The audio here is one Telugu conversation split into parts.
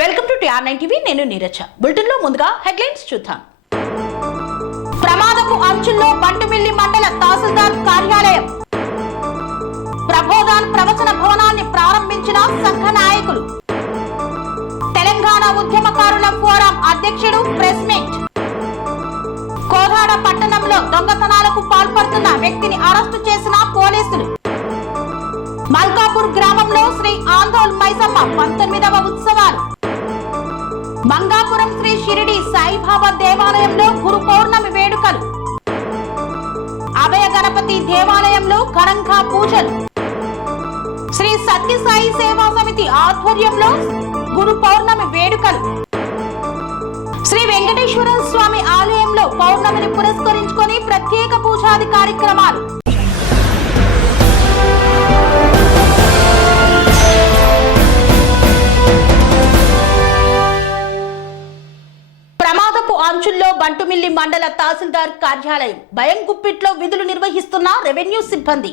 Welcome to TR9 TV. నేను నీరజ. బులెటిన్ లో ముందుగా హెడ్లైన్స్ చూద్దాం. ప్రమాదపు అంచుల్లో బంటుమిల్లి మండల తహసీల్దార్ కార్యాలయం. ప్రబోధాన్ ప్రవచన భవనాన్ని ప్రారంభించిన సంఘ నాయకులు. తెలంగాణ ఉద్యమకారుల ఫోరం అధ్యక్షుడు ప్రెస్ మీట్. కోదాడ పట్టణంలో దొంగతనాలకు పాల్పడుతున్న వ్యక్తిని అరెస్టు చేసిన పోలీసులు. మల్కాపూర్ గ్రామంలో శ్రీ ఆందోళ్ మైసమ్మ 19వ ఉత్సవాలు. మంగాపురం శ్రీ షిరిడి సాయిబాబా దేవాలయంలో గురు పౌర్ణమి వేడుకలు. అభయ గణపతి దేవాలయంలో ఘనంగా పూజలు. శ్రీ సత్యసాయి సేవా సమితి ఆధ్వర్యంలో గురు పౌర్ణమి వేడుకలు. శ్రీ వెంకటేశ్వర స్వామి ఆలయంలో పౌర్ణమిని పురస్కరించుకొని ప్రత్యేక పూజాది కార్యక్రమాలు. ప్రమాదపు అంచుల్లో బంటుమిల్లి మండల తహసీల్దార్ కార్యాలయం. భయం గుప్పిట్లో విధులు నిర్వహిస్తున్న రెవెన్యూ సిబ్బంది.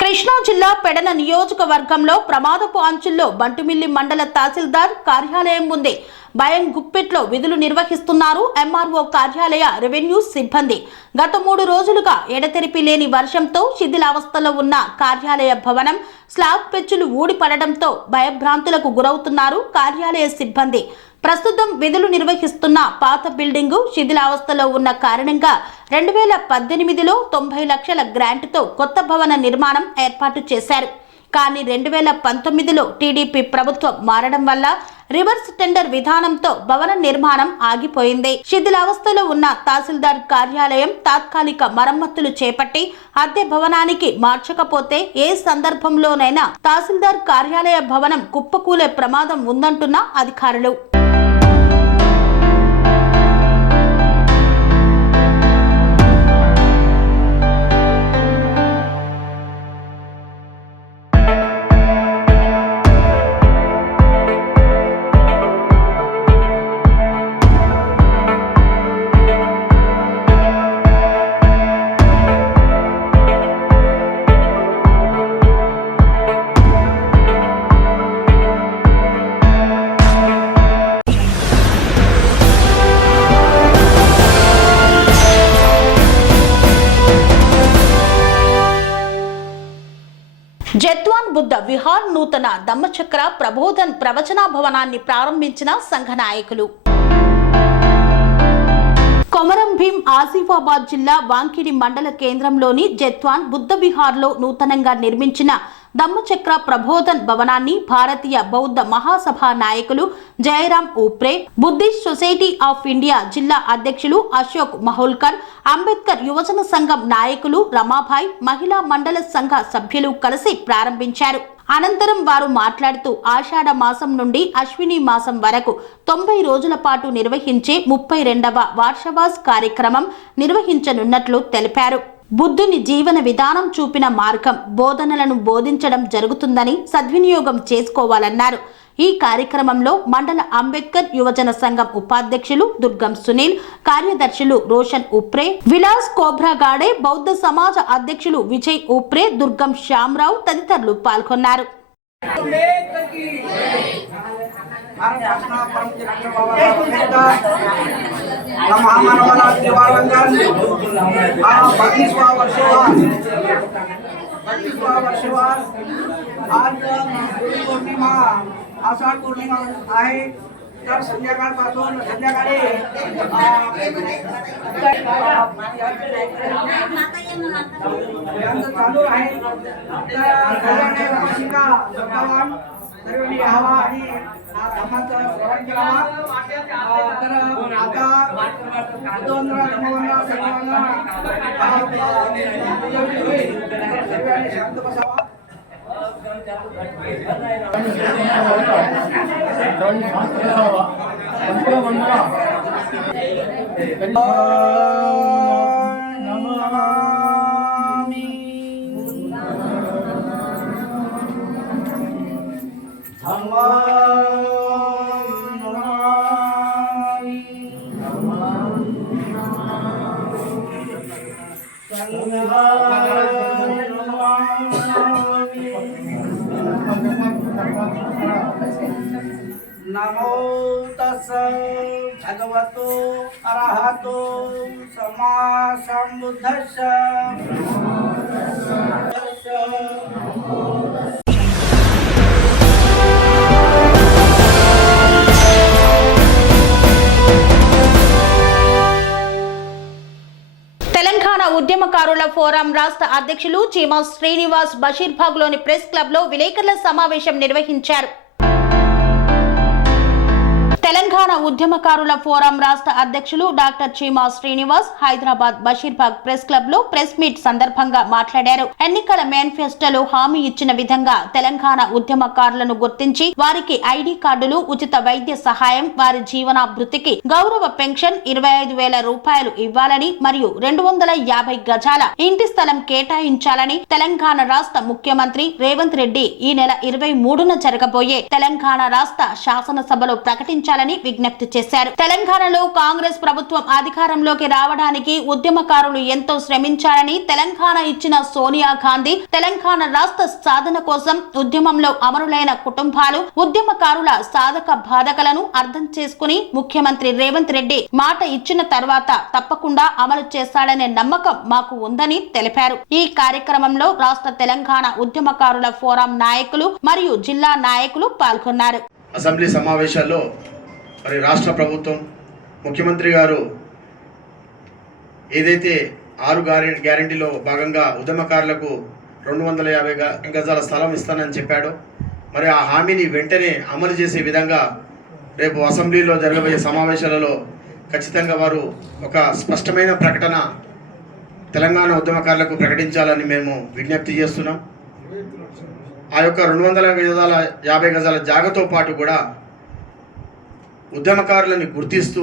కృష్ణా జిల్లా పెడన నియోజకవర్గంలో ప్రమాదపు అంచుల్లో బంటుమిల్లి మండల తహసీల్దార్ కార్యాలయం ఉంది. భయం గుప్పిట్లో విధులు నిర్వహిస్తున్నారు ఎంఆర్ఓ కార్యాలయ రెవెన్యూ సిబ్బంది. గత 3 రోజులుగా ఎడతెరిపి లేని వర్షంతో శిథిలావస్థలో ఉన్న కార్యాలయ భవనం స్లాబ్ పెచ్చులు ఊడిపడడంతో భయభ్రాంతులకు గురవుతున్నారు కార్యాలయ సిబ్బంది. ప్రస్తుతం విధులు నిర్వహిస్తున్న పాత బిల్డింగు శిథిలావస్థలో ఉన్న కారణంగా 2018లో 90 లక్షల గ్రాంట్తో కొత్త భవన నిర్మాణం ఏర్పాటు చేశారు. కానీ 2019లో టీడీపీ ప్రభుత్వం మారడం వల్ల రివర్స్ టెండర్ విధానంతో భవన నిర్మాణం ఆగిపోయింది. శిథిలావస్థలో ఉన్న తహసీల్దార్ కార్యాలయం తాత్కాలిక మరమ్మతులు చేపట్టి అద్దె భవనానికి మార్చకపోతే ఏ సందర్భంలోనైనా తహసీల్దార్ కార్యాలయ భవనం కుప్పకూలే ప్రమాదం ఉందంటున్న అధికారులు. జత్వాన్ బుద్ధ విహార్ నూతన ధమ్మచక్ర ప్రబోధన్ ప్రవచన భవనాన్ని ప్రారంభించిన సంఘ నాయకులు. కొమరం భీం ఆసిఫాబాద్ జిల్లా వాంకిడి మండల కేంద్రంలోని జత్వాన్ బుద్ధ విహార్లో నూతనంగా నిర్మించిన ధమ్మచక్ర ప్రబోధన్ భవనాన్ని భారతీయ బౌద్ధ మహాసభ నాయకులు Jayaram Upre, Buddhist Society of India జిల్లా అధ్యక్షులు అశోక్ మహోల్కర్, అంబేద్కర్ యువజన సంఘం నాయకులు రమాభాయ్, మహిళా మండల సంఘ సభ్యులు కలిసి ప్రారంభించారు. అనంతరం వారు మాట్లాడుతూ ఆషాఢ మాసం నుండి అశ్విని మాసం వరకు 90 రోజుల పాటు నిర్వహించే 32వ వార్షవాస్ కార్యక్రమం నిర్వహించనున్నట్లు తెలిపారు. బుద్ధుని జీవన విధానం చూపిన మార్గం బోధనలను బోధించడం జరుగుతుందని సద్వినియోగం చేసుకోవాలన్నారు. ఈ కార్యక్రమంలో మండల అంబేద్కర్ యువజన సంఘం ఉపాధ్యక్షులు దుర్గం సునీల్, కార్యదర్శులు రోషన్ ఉప్రే, విలాస్ కోబ్రాగాడే, బౌద్ధ సమాజ అధ్యక్షులు విజయ్ ఉప్రే, దుర్గం శ్యామరావు తదితరులు పాల్గొన్నారు. आषाढ पौर्णिमा आहे तर संध्याकाळपासून संध्याकाळी चालू आहे. तर शिका भगवान सर्वांनी हवा आणि धर्माचं स्मरण करावा. तर आता 2 धर्मवंत सर्वांना सर्वांनी शांत बसावा. नमो तस्स भगवतो अरहतो सम्मा सम्बुद्धस्स తెలంగాణ ఉద్యమకారుల ఫోరం రాష్ట్ర అధ్యక్షులు చీమా శ్రీనివాస్ బషీర్బాగ్లోని ప్రెస్ క్లబ్లో విలేకరుల సమావేశం నిర్వహించారు. తెలంగాణ ఉద్యమకారుల ఫోరం రాష్ట్ర అధ్యక్షులు doctor Cheema Srinivas Hyderabad Basheerbagh press club లో ప్రెస్ మీట్ సందర్భంగా మాట్లాడారు. ఎన్నికల మేనిఫెస్టోలో హామీ ఇచ్చిన విధంగా తెలంగాణ ఉద్యమకారులను గుర్తించి వారికి ఐడి కార్డులు, ఉచిత వైద్య సహాయం, వారి జీవనాభృతికి గౌరవ పెన్షన్ 25,000 రూపాయలు ఇవ్వాలని మరియు 250 గజాల ఇంటి స్థలం కేటాయించాలని తెలంగాణ రాష్ట్ర ముఖ్యమంత్రి రేవంత్ రెడ్డి ఈ నెల 23న జరగబోయే తెలంగాణ రాష్ట్ర శాసనసభలో ప్రకటించాలని విజ్ఞప్తి చేశారు. తెలంగాణలో కాంగ్రెస్ ప్రభుత్వం అధికారంలోకి రావడానికి ఉద్యమకారులు ఎంతో శ్రమించారని, తెలంగాణ ఇచ్చిన సోనియా గాంధీ తెలంగాణ రాష్ట్ర సాధన కోసం ఉద్యమంలో అమరులైన కుటుంబాలు, ఉద్యమకారుల సాధక బాధకలను అర్థం చేసుకుని ముఖ్యమంత్రి రేవంత్ రెడ్డి మాట ఇచ్చిన తర్వాత తప్పకుండా అమలు చేస్తాడనే నమ్మకం మాకు ఉందని తెలిపారు. ఈ కార్యక్రమంలో రాష్ట్ర తెలంగాణ ఉద్యమకారుల ఫోరం నాయకులు మరియు జిల్లా నాయకులు పాల్గొన్నారు. అసెంబ్లీ సమావేశాల్లో మరి రాష్ట్ర ప్రభుత్వం ముఖ్యమంత్రి గారు ఏదైతే 6 గ్యారెంటీలో భాగంగా ఉద్యమకారులకు 250 గజాల స్థలం ఇస్తానని చెప్పాడో మరి ఆ హామీని వెంటనే అమలు చేసే విధంగా రేపు అసెంబ్లీలో జరగబోయే సమావేశాలలో ఖచ్చితంగా వారు ఒక స్పష్టమైన ప్రకటన తెలంగాణ ఉద్యమకారులకు ప్రకటించాలని మేము విజ్ఞప్తి చేస్తున్నాం. ఆ యొక్క 250 గజాల జాగతో పాటు కూడా ఉద్యమకారులని గుర్తిస్తూ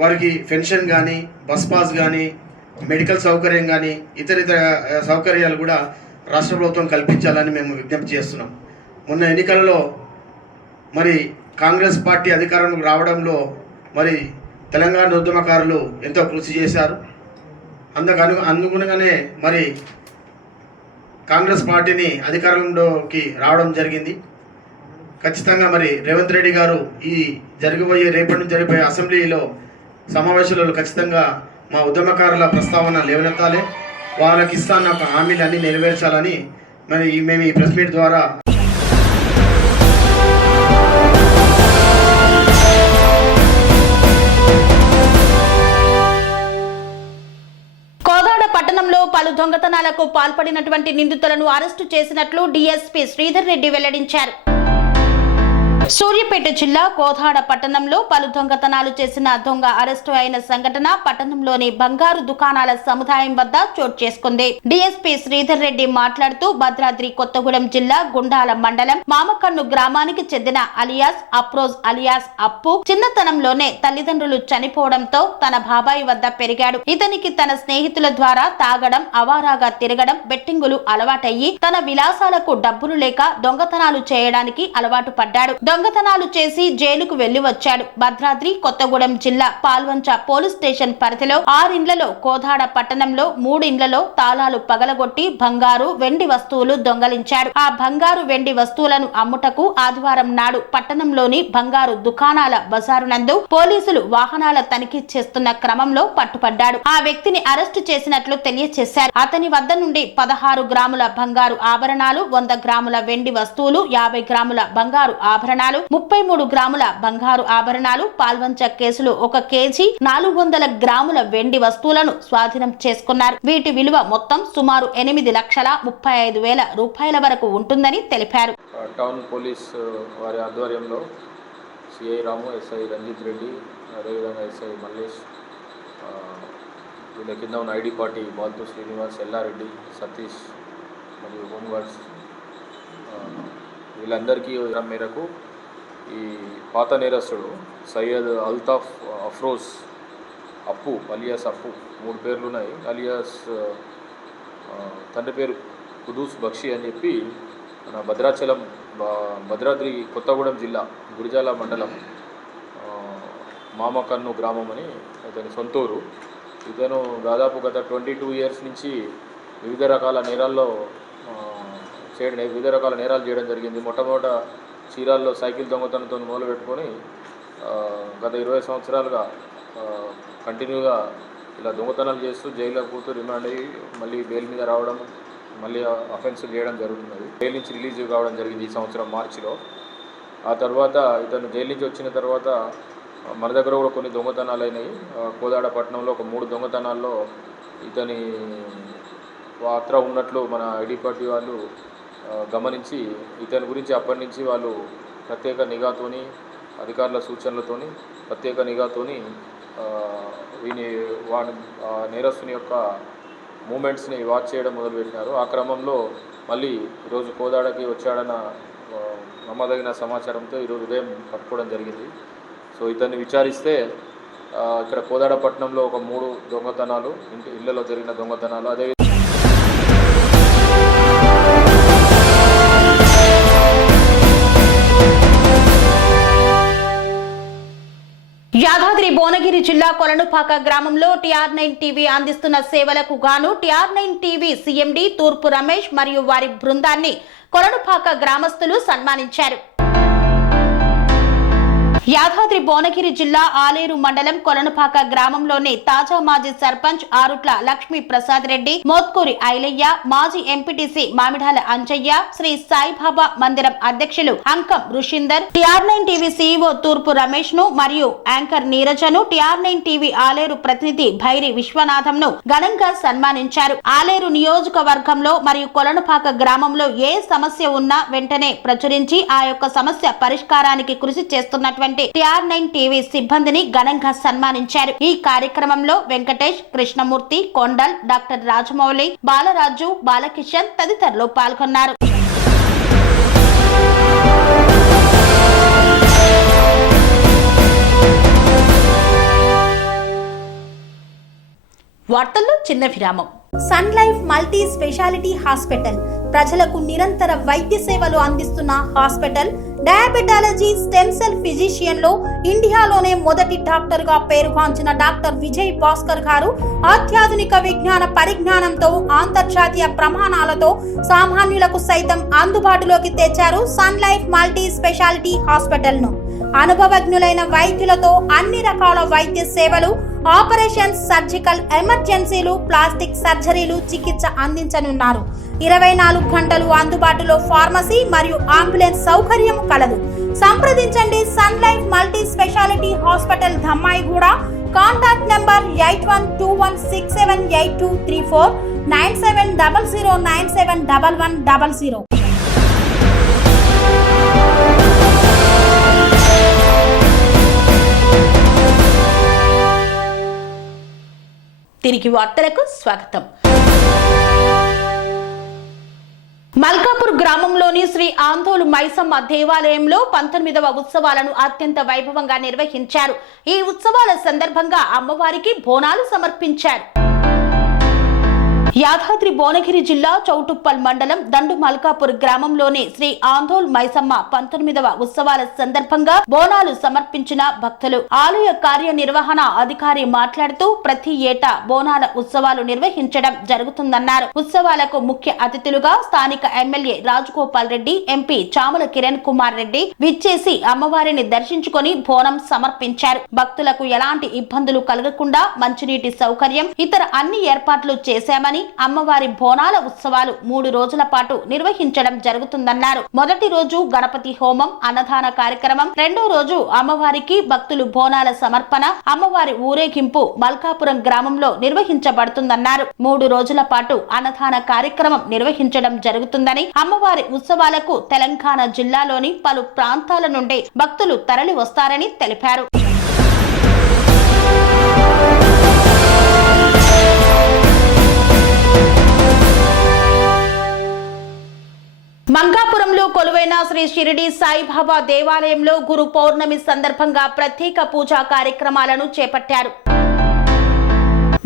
వారికి పెన్షన్ కానీ, బస్ పాస్ కానీ, మెడికల్ సౌకర్యం కానీ, ఇతర సౌకర్యాలు కూడా రాష్ట్ర ప్రభుత్వం కల్పించాలని మేము విజ్ఞప్తి చేస్తున్నాం. మొన్న ఎన్నికలలో మరి కాంగ్రెస్ పార్టీ అధికారంలోకి రావడంలో మరి తెలంగాణ ఉద్యమకారులు ఎంతో కృషి చేశారు. అందుకునగానే మరి కాంగ్రెస్ పార్టీని అధికారంలోకి రావడం జరిగింది. ఖచ్చితంగా మరి రేవంత్ రెడ్డి గారు ఈ రేపటి నుంచి జరిగిపోయే అసెంబ్లీలో సమావేశాలలో ఖచ్చితంగా మా ఉద్యమకారుల ప్రస్తావన లేవనెత్తాలి, వాళ్ళకి ఇస్తాన్న హామీలన్నీ నెరవేర్చాలని మరి మేము ఈ ప్రెస్ మీట్ ద్వారా పట్టణంలో పలు దొంగతనాలకు పాల్పడినటువంటి నిందితులను అరెస్టు చేసినట్లు డీఎస్పీ శ్రీధర్ రెడ్డి వెల్లడించారు. సూర్యాపేట జిల్లా కోదాడ పట్టణంలో పలు దొంగతనాలు చేసిన దొంగ అరెస్టు అయిన సంఘటన పట్టణంలోని బంగారు దుకాణాల సముదాయం వద్ద చోటు చేసుకుంది. డీఎస్పీ శ్రీధర్ రెడ్డి మాట్లాడుతూ భద్రాద్రి కొత్తగూడెం జిల్లా గుండాల మండలం మామకన్ను గ్రామానికి చెందిన అలియాస్ అప్రోజ్ అలియాస్ అప్పు చిన్నతనంలోనే తల్లిదండ్రులు చనిపోవడంతో తన బాబాయి వద్ద పెరిగాడు. ఇతనికి తన స్నేహితుల ద్వారా తాగడం, అవారాగా తిరగడం, బెట్టింగులు అలవాటయ్యి తన విలాసాలకు డబ్బులు లేక దొంగతనాలు చేయడానికి అలవాటు పడ్డాడు. దొంగతనాలు చేసి జైలుకు వెళ్లి వచ్చాడు. భద్రాద్రి కొత్తగూడెం జిల్లా పాల్వంచ పోలీస్ స్టేషన్ పరిధిలో 6 ఇండ్లలో, కోదాడ పట్టణంలో 3 ఇండ్లలో తాళాలు పగలగొట్టి బంగారు, వెండి వస్తువులు దొంగలించాడు. ఆ బంగారు, వెండి వస్తువులను అమ్ముటకు ఆదివారం నాడు పట్టణంలోని బంగారు దుకాణాల బజారు నందు పోలీసులు వాహనాల తనిఖీ చేస్తున్న క్రమంలో పట్టుపడ్డాడు. ఆ వ్యక్తిని అరెస్టు చేసినట్లు తెలియజేశారు. అతని వద్ద నుండి 16 గ్రాముల బంగారు ఆభరణాలు, 100 గ్రాముల వెండి వస్తువులు, 50 గ్రాముల బంగారు ఆభరణాలు, 33 గ్రాముల బంగారు ఆభరణాలు, పాల్వంచ కేసులు 1 కేజీ 400 గ్రాముల వెండి వస్తువులను స్వాధీనం చేసుకున్నారు. వీటి విలువ మొత్తం సుమారు 8,35,000 రూపాయల వరకు ఉంటుందని తెలిపారు. టౌన్ పోలీస్ వారి ఆధ్వర్యంలో సిఐ రాము, ఎస్ఐ రంజిత్ రెడ్డి, అదేవిధంగా ఎస్ఐ మల్లేష్, వీళ్ళ కింద ఉన్న ఐడి పార్టీ బాల్తు శ్రీనివాస్, ఎల్లారెడ్డి, సతీష్ మరియు హోంగార్డ్స్ వీళ్ళందరికీ మేరకు ఈ పాత నేరస్తుడు సయ్యద్ అల్తాఫ్ అఫ్రోజ్ అప్పు అలియాస్ అప్పు 3 పేర్లు ఉన్నాయి. అలియాస్ తండ్రి పేరు కుదూస్ బక్షి అని చెప్పి మన భద్రాద్రి కొత్తగూడెం జిల్లా గురిజాల మండలం మామకన్ను గ్రామం అని ఇతని సొంతూరు. ఇతను దాదాపు గత 22 ఇయర్స్ నుంచి వివిధ రకాల నేరాలు చేయడం జరిగింది. మొట్టమొదట చీరాల్లో సైకిల్ దొంగతనంతో మొదలుపెట్టుకొని గత 20 సంవత్సరాలుగా కంటిన్యూగా ఇలా దొంగతనాలు చేస్తూ జైల్లో కూతూ రిమాండ్ అయ్యి మళ్ళీ బెయిల్ మీద రావడం, మళ్ళీ అఫెన్స్ చేయడం జరుగుతున్నది. జైలు నుంచి రిలీజ్ కావడం జరిగింది ఈ సంవత్సరం మార్చిలో. ఆ తర్వాత ఇతను జైలు నుంచి వచ్చిన తర్వాత మన దగ్గర కూడా కొన్ని దొంగతనాలు అయినాయి. కోదాడ పట్టణంలో ఒక 3 దొంగతనాల్లో ఇతని పాత్ర ఉన్నట్లు మన ఐడి పార్టీ వాళ్ళు గమనించి ఇతని గురించి అప్పటి నుంచి వాళ్ళు ప్రత్యేక నిఘాతోని, అధికారుల సూచనలతోని ప్రత్యేక నిఘాతోని వాడి నేరస్తుని యొక్క మూమెంట్స్ని వాచ్ చేయడం మొదలుపెట్టినారు. ఆ క్రమంలో మళ్ళీ ఈరోజు కోదాడకి వచ్చాడన్న నమ్మదగిన సమాచారంతో ఈరోజు ఉదయం పట్టుకోవడం జరిగింది. సో ఇతన్ని విచారిస్తే ఇక్కడ కోదాడ పట్టణంలో ఒక 3 దొంగతనాలు, ఇళ్లలో జరిగిన దొంగతనాలు, అదే యాదాద్రి భువనగిరి జిల్లా కొలనుపాక గ్రామంలో TR9 టీవీ అందిస్తున్న సేవలకు గాను TR9 టీవీ CMD తూర్పు రమేష్ మరియు వారి బృందాన్ని కొలనుపాక గ్రామస్తులు సన్మానించారు. యాదాద్రి భువనగిరి జిల్లా ఆలేరు మండలం కొలనుపాక గ్రామంలోని తాజా మాజీ సర్పంచ్ ఆరుట్ల లక్ష్మీ ప్రసాద్ రెడ్డి, మోత్కూరి ఐలయ్య, మాజీ ఎంపీటీసీ మామిడాల అంజయ్య, శ్రీ సాయిబాబా మందిరం అధ్యక్షులు అంకం రుషిందర్, TR9 టీవీ CEO తూర్పు రమేష్ ను మరియు యాంకర్ నీరజను, TR9 టీవీ ఆలేరు ప్రతినిధి భైరి విశ్వనాథం ను ఘనంగా సన్మానించారు. ఆలేరు నియోజకవర్గంలో మరియు కొలనుపాక గ్రామంలో ఏ సమస్య ఉన్నా వెంటనే ప్రచురించి ఆ యొక్క సమస్య పరిష్కారానికి కృషి చేస్తున్నటువంటి TR9 టీవీ సిబ్బందిని ఘనంగా సన్మానించారు. ఈ కార్యక్రమంలో వెంకటేష్, కృష్ణమూర్తి, కొండల్, డాక్టర్ రాజమౌళి, బాలరాజు, బాలకిషన్ తదితరులు పాల్గొన్నారు. వార్తల్లో చిన్న విరామం. Sun life multi speciality hospital ప్రజలకు నిరంతర వైద్య సేవలు అందిస్తున్న hospital. Diabetology, stem cell physician లో ఇండియాలోనే మొదటి డాక్టర్ గా పేరుగాంచిన డాక్టర్ విజయ్ భాస్కర్ గారు అత్యాధునిక విజ్ఞాన పరిజ్ఞానంతో అంతర్జాతీయ ప్రమాణాలతో సామాన్యులకు సైతం అందుబాటులోకి తెచ్చారు sun life multi speciality hospital ను. అనుభవజ్ఞులైన వైద్యులతో అన్ని రకాల వైద్య సేవలు, ఆపరేషన్స్, సర్జికల్ ఎమర్జెన్సీలు, ప్లాస్టిక్ సర్జరీలు, చికిత్స అందించనున్నారు. 24 గంటలు అందుబాటులో ఫార్మసీ మరియు అంబులెన్స్ సౌకర్యం కలదు. సంప్రదించండి sun life multi speciality hospital, Dhammaiguda. Contact number 8121678234, 9700971100. తిరిగి వార్తలకు స్వాగతం. మల్కాపూర్ గ్రామంలోని శ్రీ ఆందోళు మైసమ్మ దేవాలయంలో 19వ ఉత్సవాలను అత్యంత వైభవంగా నిర్వహించారు. ఈ ఉత్సవాల సందర్భంగా అమ్మవారికి బోనాలు సమర్పించారు. యాదాద్రి భువనగిరి జిల్లా చౌటుప్పల్ మండలం దండు మల్కాపూర్ గ్రామంలోని శ్రీ ఆందోళ్ మైసమ్మ 19వ ఉత్సవాల సందర్భంగా బోనాలు సమర్పించిన భక్తులు. ఆలయ కార్యనిర్వహణ అధికారి మాట్లాడుతూ ప్రతి ఏటా బోనాల ఉత్సవాలు నిర్వహించడం జరుగుతుందన్నారు. ఉత్సవాలకు ముఖ్య అతిథులుగా స్థానిక ఎమ్మెల్యే రాజగోపాల్ రెడ్డి, ఎంపీ చామల కిరణ్ కుమార్ రెడ్డి విచ్చేసి అమ్మవారిని దర్శించుకొని బోనం సమర్పించారు. భక్తులకు ఎలాంటి ఇబ్బందులు కలగకుండా మంచినీటి సౌకర్యం, ఇతర అన్ని ఏర్పాట్లు చేశామని, అమ్మవారి బోనాల ఉత్సవాలు 3 రోజుల పాటు నిర్వహించడం జరుగుతుందన్నారు. మొదటి రోజు గణపతి హోమం, అన్నదాన కార్యక్రమం, రెండో రోజు అమ్మవారికి భక్తులు బోనాల సమర్పణ, అమ్మవారి ఊరేగింపు మల్కాపురం గ్రామంలో నిర్వహించబడుతుందన్నారు. 3 రోజుల పాటు అన్నదాన కార్యక్రమం నిర్వహించడం జరుగుతుందని, అమ్మవారి ఉత్సవాలకు తెలంగాణ జిల్లాలోని పలు ప్రాంతాల నుండి భక్తులు తరలి వస్తారని తెలిపారు. మంగాపురంలో కొలువైన శ్రీ షిరిడి సాయిబాబా దేవాలయంలో గురు పౌర్ణమి సందర్భంగా ప్రత్యేక పూజా కార్యక్రమాలను చేపట్టారు.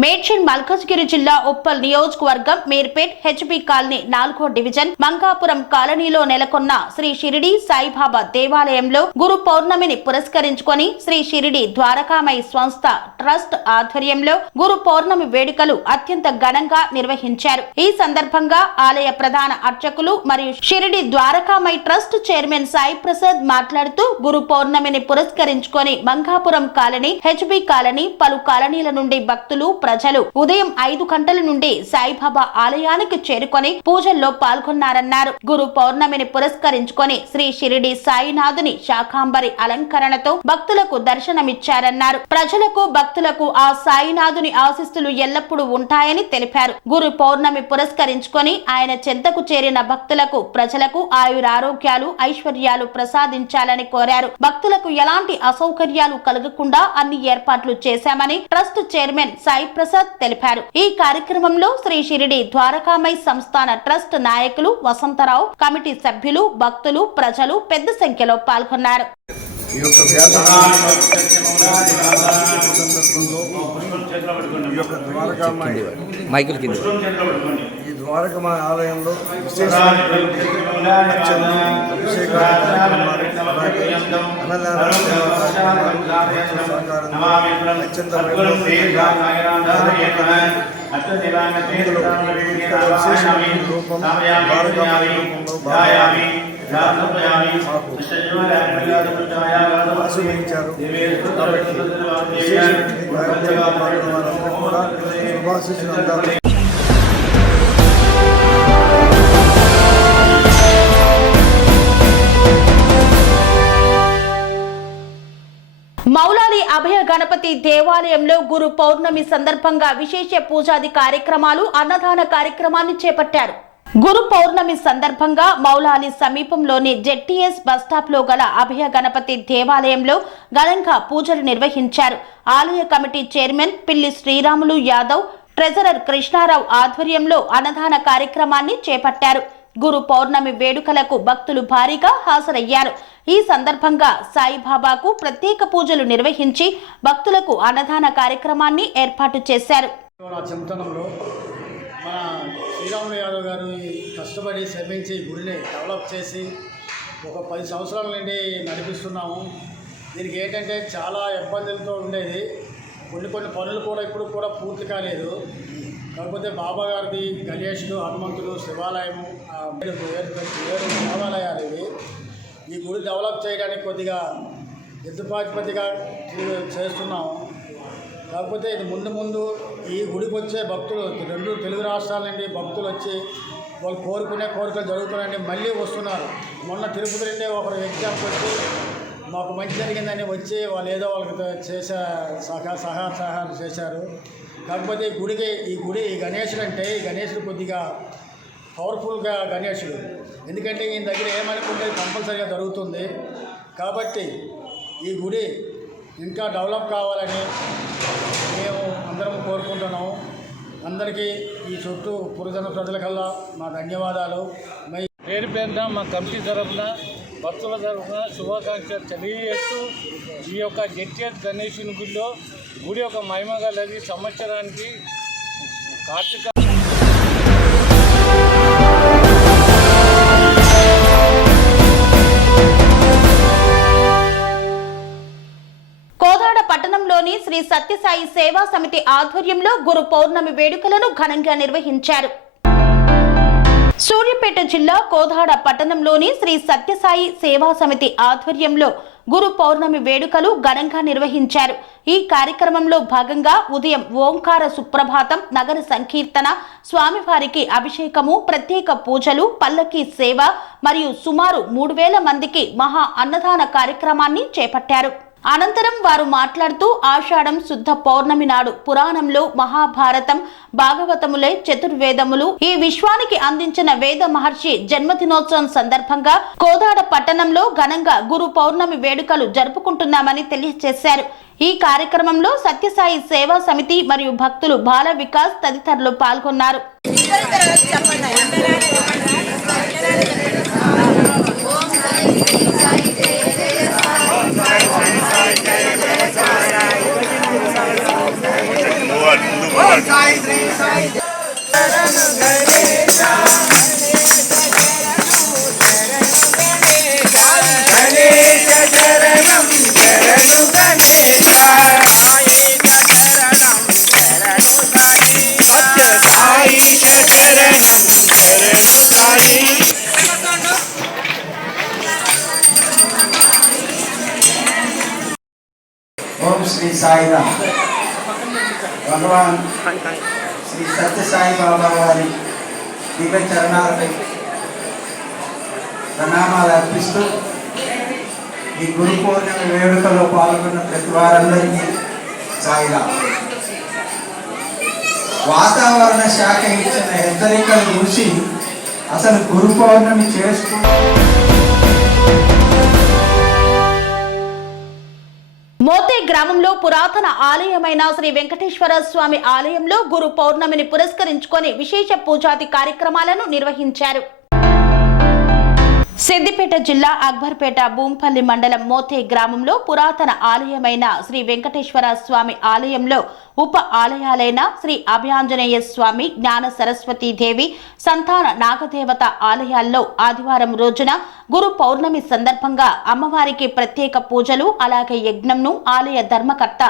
మేడ్చల్ మల్కాజ్గిరి జిల్లా ఉప్పల్ నియోజకవర్గం మీర్పేట్ హెచ్బి కాలనీ 4వ డివిజన్ మంగాపురం కాలనీలో నెలకొన్న శ్రీ షిరిడి సాయిబాబా దేవాలయంలో గురు పౌర్ణమిని పురస్కరించుకొని శ్రీ షిరిడి ద్వారకామయి సంస్థ ట్రస్ట్ ఆధ్వర్యంలో గురు పౌర్ణమి వేడుకలు అత్యంత ఘనంగా నిర్వహించారు. ఈ సందర్భంగా ఆలయ ప్రధాన అర్చకులు మరియు షిరిడి ద్వారకామయి ట్రస్ట్ చైర్మన్ సాయి ప్రసాద్ మాట్లాడుతూ గురు పౌర్ణమిని పురస్కరించుకొని మంగాపురం కాలనీ, హెచ్బి కాలనీ, పలు కాలనీల నుండి భక్తులు, ప్రజలు ఉదయం 5 గంటల నుండి సాయిబాబా ఆలయానికి చేరుకొని పూజల్లో పాల్గొన్నారన్నారు. గురు పౌర్ణమిని పురస్కరించుకొని శ్రీ షిరిడి సాయినాథుని శాకాంబరి అలంకరణతో భక్తులకు దర్శనమిచ్చారన్నారు. ప్రజలకు, భక్తులకు ఆ సాయినాథుని ఆశీస్సులు ఎల్లప్పుడూ ఉంటాయని తెలిపారు. గురు పౌర్ణమి పురస్కరించుకొని ఆయన చెంతకు చేరిన భక్తులకు, ప్రజలకు ఆయురారోగ్యాలు, ఐశ్వర్యాలు ప్రసాదించాలని కోరారు. భక్తులకు ఎలాంటి అసౌకర్యాలు కలగకుండా అన్ని ఏర్పాట్లు చేశామని ట్రస్ట్ చైర్మన్ సాయి ప్రసాద్ తెలిపారు. ఈ కార్యక్రమంలో శ్రీ షిరిడి ద్వారకామయి సంస్థాన ట్రస్ట్ నాయకులు, వసంతరావు, కమిటీ సభ్యులు, భక్తులు, ప్రజలు పెద్ద సంఖ్యలో పాల్గొన్నారు. ఈ ద్వారకామయి ఆలయంలో విశేషమైనటువంటి రూపం ద్వారకామయి రూపంలో ఆశీర్వదించారు. కాబట్టి శుభాశీస్సులు అందారు. మౌలాలి అభయ గణపతి దేవాలయంలో గురు పౌర్ణమి సందర్భంగా విశేష పూజాది కార్యక్రమాలు, అన్నదాన కార్యక్రమాన్ని చేపట్టారు. గురు పౌర్ణమి సందర్భంగా మౌలాలి సమీపంలోని జెట్టీఎస్ బస్టాప్ లో గల అభయ గణపతి దేవాలయంలో ఘనంగా పూజలు నిర్వహించారు. ఆలయ కమిటీ చైర్మన్ పిల్లి శ్రీరాములు యాదవ్, ట్రెజరర్ కృష్ణారావు ఆధ్వర్యంలో అన్నదాన కార్యక్రమాన్ని చేపట్టారు. గురు పౌర్ణమి వేడుకలకు భక్తులు భారీగా హాజరయ్యారు. ఈ సందర్భంగా సాయిబాబాకు ప్రత్యేక పూజలు నిర్వహించి భక్తులకు అన్నదాన కార్యక్రమాన్ని ఏర్పాటు చేశారు. చింతనంలో మన శ్రీరాములు యాదవ్ గారు కష్టపడి శ్రమించి గుడిని డెవలప్ చేసి ఒక 10 సంవత్సరాల నుండి నడిపిస్తున్నాము. దీనికి ఏంటంటే చాలా ఇబ్బందులతో ఉండేది. కొన్ని పనులు కూడా ఇప్పుడు కూడా పూర్తి కాలేదు. కాకపోతే బాబా గారిది గణేశుడు, హనుమంతుడు, శివాలయము, 7 దేవాలయాలు ఇవి. ఈ గుడి డెవలప్ చేయడానికి కొద్దిగా యుద్ధపాధిపతిగా చేస్తున్నాము. కాకపోతే ఇది ముందు ఈ గుడికి వచ్చే భక్తులు 2 తెలుగు రాష్ట్రాల నుండి భక్తులు వచ్చి వాళ్ళు కోరుకునే కోరికలు జరుగుతున్నాయండి, మళ్ళీ వస్తున్నారు. మొన్న తిరుపతి నుండి ఒకరు ఎగ్జామ్కి వచ్చి మాకు మంచి జరిగిందని వచ్చి వాళ్ళు ఏదో వాళ్ళకి సహాయం చేశారు. కాకపోతే ఈ గుడి గణేశుడు అంటే ఈ గణేశుడు కొద్దిగా పవర్ఫుల్గా గణేశుడు. ఎందుకంటే ఈయన దగ్గర ఏమనుకుంటే కంపల్సరీగా జరుగుతుంది. కాబట్టి ఈ గుడి ఇంకా డెవలప్ కావాలని మేము అందరం కోరుకుంటున్నాము. అందరికీ ఈ చుట్టూ పురజన ప్రజలకల్లా మా ధన్యవాదాలు. పేరున మా కమిటీ తరఫున, భక్తుల తరఫున శుభాకాంక్షలు తెలియజేస్తూ ఈ యొక్క జెట్టీఎస్ గణేశుని గుడి యొక్క మహిమ గలది. సంవత్సరానికి కార్తీక కోదాడ పట్టణంలోని శ్రీ సత్యసాయి సేవా సమితి ఆధ్వర్యంలో గురు పౌర్ణమి వేడుకలను ఘనంగా నిర్వహించారు. సూర్యాపేట జిల్లా కోదాడ పట్టణంలోని శ్రీ సత్యసాయి సేవా సమితి ఆధ్వర్యంలో గురు పౌర్ణమి వేడుకలు ఘనంగా నిర్వహించారు. ఈ కార్యక్రమంలో భాగంగా ఉదయం ఓంకార సుప్రభాతం, నగర సంకీర్తన, స్వామివారికి అభిషేకము, ప్రత్యేక పూజలు, పల్లకి సేవ మరియు సుమారు 3000 మందికి మహా అన్నదాన కార్యక్రమాన్ని చేపట్టారు. అనంతరం వారు మాట్లాడుతూ ఆషాఢం శుద్ధ పౌర్ణమి నాడు పురాణంలో మహాభారతం, భాగవతములే చతుర్వేదములు ఈ విశ్వానికి అందించిన వేద మహర్షి జన్మదినోత్సవం సందర్భంగా కోదాడ పట్టణంలో ఘనంగా గురు పౌర్ణమి వేడుకలు జరుపుకుంటున్నామని తెలియజేశారు. ఈ కార్యక్రమంలో సత్యసాయి సేవా సమితి మరియు భక్తులు, బాల వికాస్ తదితరులు పాల్గొన్నారు. One. సాయిరామ్. భగవాన్ శ్రీ సత్యసాయి బాబా వారి దివ్య చరణాలపై ప్రణామాలు అర్పిస్తూ ఈ గురు పౌర్ణమి వేడుకలో పాల్గొన్న ప్రతి వారందరికీ సాయిరామ్. వాతావరణ శాఖ ఇచ్చిన హెచ్చరికలు చూసి అసలు గురు పౌర్ణమి మోతే గ్రామంలో పురాతన ఆలయమైన శ్రీ వెంకటేశ్వర స్వామి ఆలయంలో గురు పౌర్ణమిని పురస్కరించుకొని విశేష పూజాది కార్యక్రమాలను నిర్వహించారు. సిద్దిపేట జిల్లా అక్బర్పేట భూంపల్లి మండలం మోతే గ్రామంలో పురాతన ఆలయమైన శ్రీ వెంకటేశ్వర స్వామి ఆలయంలో ఉప ఆలయాలైన శ్రీ అభయాంజనేయ స్వామి, జ్ఞాన సరస్వతీ దేవి, సంతాన నాగదేవత ఆలయాల్లో ఆదివారం రోజున గురు పౌర్ణమి సందర్భంగా అమ్మవారికి ప్రత్యేక పూజలు అలాగే యజ్ఞంను ఆలయ ధర్మకర్త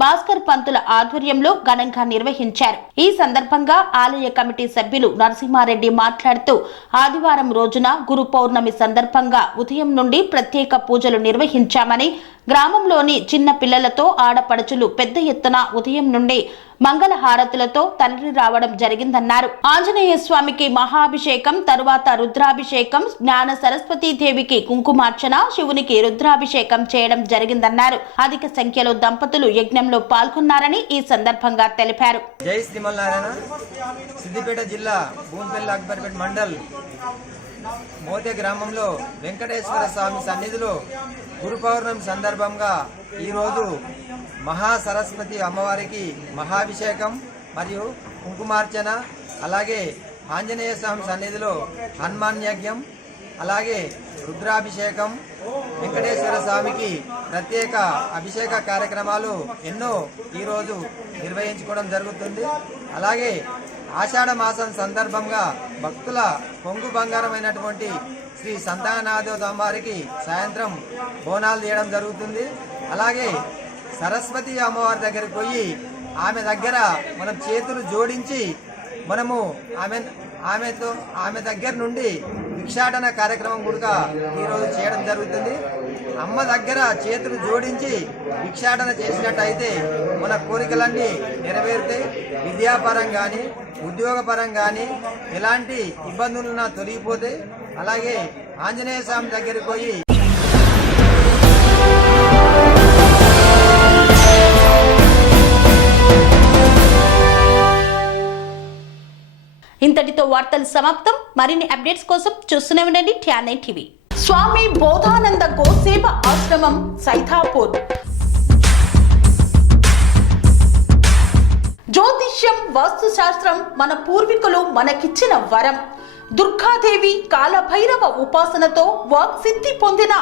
భాస్కర్ పంతుల ఆధ్వర్యంలో ఘనంగా నిర్వహించారు. ఈ సందర్భంగా ఆలయ కమిటీ సభ్యులు నరసింహారెడ్డి మాట్లాడుతూ ఆదివారం రోజున గురు పౌర్ణమి సందర్భంగా ఉదయం నుండి ప్రత్యేక పూజలు నిర్వహించామని, గ్రామంలోని చిన్న పిల్లలతో ఆడపడుచులు పెద్ద ఎత్తున ఉదయం నుండి మంగళహారతులతో తండ్రి రావడం జరిగిందన్నారు. ఆంజనేయ స్వామికి మహాభిషేకం, తరువాత రుద్రాభిషేకం, జ్ఞాన సరస్వతీ దేవికి కుంకుమార్చన, శివునికి రుద్రాభిషేకం చేయడం జరిగిందన్నారు. అధిక సంఖ్యలో దంపతులు యజ్ఞంలో పాల్గొన్నారని ఈ సందర్భంగా తెలిపారు. జై శ్రీమన్నారాయణ. సిద్దిపేట జిల్లా భూంపల్లి అక్బర్పేట మండల్ మోతే గ్రామంలో వెంకటేశ్వర స్వామి సన్నిధిలో గురు పౌర్ణమి సందర్భంగా ఈరోజు మహాసరస్వతి అమ్మవారికి మహాభిషేకం మరియు కుంకుమార్చన, అలాగే ఆంజనేయ స్వామి సన్నిధిలో హనుమాన్ యజ్ఞం, అలాగే రుద్రాభిషేకం, వెంకటేశ్వర స్వామికి ప్రత్యేక అభిషేక కార్యక్రమాలు ఎన్నో ఈరోజు నిర్వహించుకోవడం జరుగుతుంది. అలాగే ఆషాఢ మాసం సందర్భంగా భక్తుల పొంగు బంగారమైనటువంటి శ్రీ సంతాననాథ అమ్మవారికి సాయంత్రం బోనాలు తీయడం జరుగుతుంది. అలాగే సరస్వతి అమ్మవారి దగ్గరికి పోయి ఆమె దగ్గర మనం చేతులు జోడించి మనము ఆమె దగ్గర నుండి భిక్షాటన కార్యక్రమం కూడా ఈరోజు చేయడం జరుగుతుంది. అమ్మ దగ్గర చేతులు జోడించి భిక్షాటన చేసినట్టయితే మన కోరికలన్నీ నెరవేరుతాయి. విద్యాపరం కానీ ఉద్యోగపరం కానీ ఎలాంటి ఇబ్బందులున్నా తొలగిపోతాయి. అలాగే ఆంజనేయ స్వామి దగ్గరికి పోయి ఇంతటితో వార్తలు సమాప్తం. మరిన్ని అప్డేట్స్ కోసం చూస్తూనే ఉండండి TR9 టీవీ. స్వామి బోధానంద గోసేవ ఆశ్రమం సైథాపూర్. జ్యోతిష్యం, వాస్తుశాస్త్రం మన పూర్వీకులు మనకిచ్చిన వరం. దుర్గాదేవి, కాలభైరవ ఉపాసనతో వాక్సిద్ధి పొందిన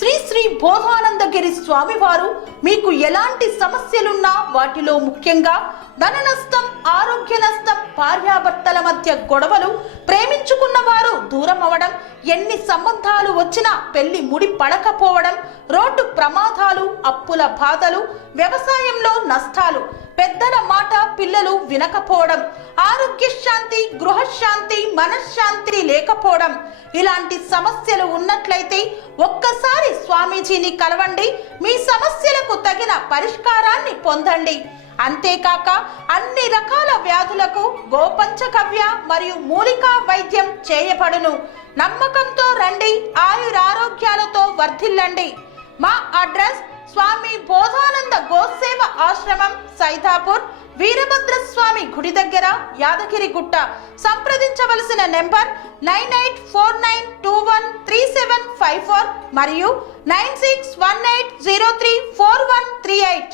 శ్రీ శ్రీ బోధానందగిరి స్వామివారు మీకు ఎలాంటి సమస్యలున్నా, వాటిలో ముఖ్యంగా ధన నష్టం, ఆరోగ్య నష్టం, భార్యాభర్తల మధ్య గొడవలు, ప్రేమించుకున్న వారు దూరం అవడం, ఎన్ని సంబంధాలు వచ్చినా పెళ్లి ముడి పడకపోవడం, రోడ్డు ప్రమాదాలు, అప్పుల బాధలు, వ్యవసాయంలో నష్టాలు, పెద్దల మాట పిల్లలు వినకపోవడం, ఆరోగ్య శాంతి, గృహశాంతి, మనశ్శాంతి లేకపోవడం, ఇలాంటి సమస్యలు ఉన్నట్లయితే ఒక్కసారి స్వామీజీని కలవండి. మీ సమస్యలకు తగిన పరిష్కారాన్ని పొందండి. అంతేకాక అన్ని రకాల వ్యాధులకు గోపంచకవ్య మరియు మూలికా వైద్యం చేయబడును. నమ్మకంతో రండి, ఆయురారోగ్యాలతో వర్ధిల్లండి. మా అడ్రస్ స్వామి బోధానంద గోసేవ ఆశ్రమం, సైథాపూర్, వీరభద్రస్వామి గుడి దగ్గర, యాదగిరిగుట్ట. సంప్రదించవలసిన నెంబర్ 9849213754 మరియు 9618034138.